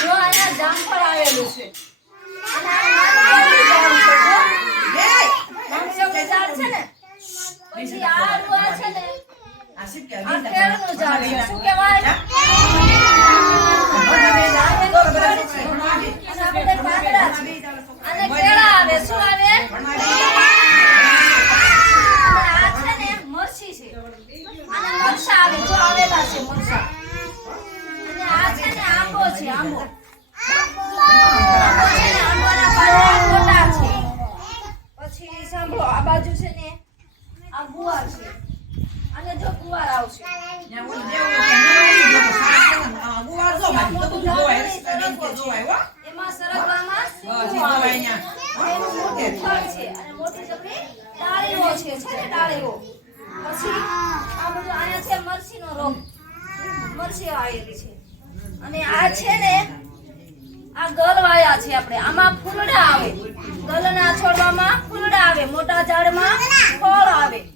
જો અહીંયા જામફળ આવેલું છે અને ઝાડ છે ને પછી આ છે ને આ કેળનું ઝાડ છે શું કહેવાય અને કેળા આવે શું આવે આ છે ને મરચી છે અને મરચા આવે જો આવેલા છે મરચા અને આ છે ને આંબો છે આંબો આંબાના પાન મોટા છે પછી સાંભળો આ બાજુ છે ને આ ગુવાર છે અને જો ગુવાર આવશે એમાં સરગવામાં ફળ છે અને મોટી જબરી ડાળીઓ છે ને ડાળીઓ પછી આ બધું અહીંયા છે મરચીનો રોગ મરચી આવેલી છે અને આ છે ને આ ગલવાયા છે આપણે આમાં ફૂલડા આવે ગલના છોડવામાં ફૂલડા આવે મોટા ઝાડમાં ફળ આવે